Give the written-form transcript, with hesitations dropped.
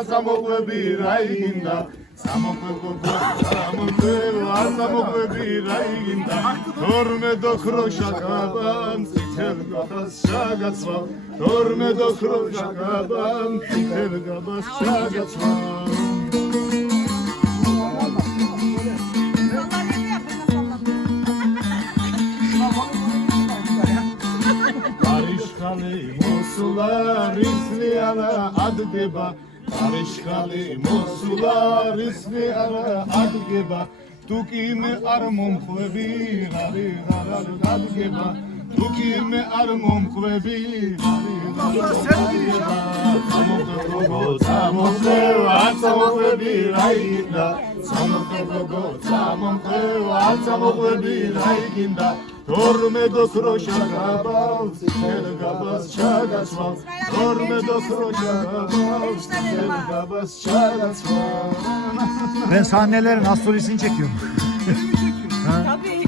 აზამოყვები რა იგინდა აზამოყვები რა იგინდა თორმე დოქროშა კაბან წითელ გაბას ჩაგაცვა თორმე დოქროშა კაბან წითელ გაბას ჩაგაცვა არიშხალი მოსულა რისლიანა ადგება არიშხალი მოსულა რისლიანა ადგება თუ კი მე არ მომხვები ღარი ღარ ადგება თუ კი მე არ მომხვები წამოყვები რა იგინდა წამოყვები რა იგინდა თორმე დოქროშა კაბავს წითელ გაბას ჩაგაცვა თორმე დოქროშა კაბავს წითელ გაბას ჩაგაცვა Ben sahnelerin astrolojisini çekiyorum. Tabii.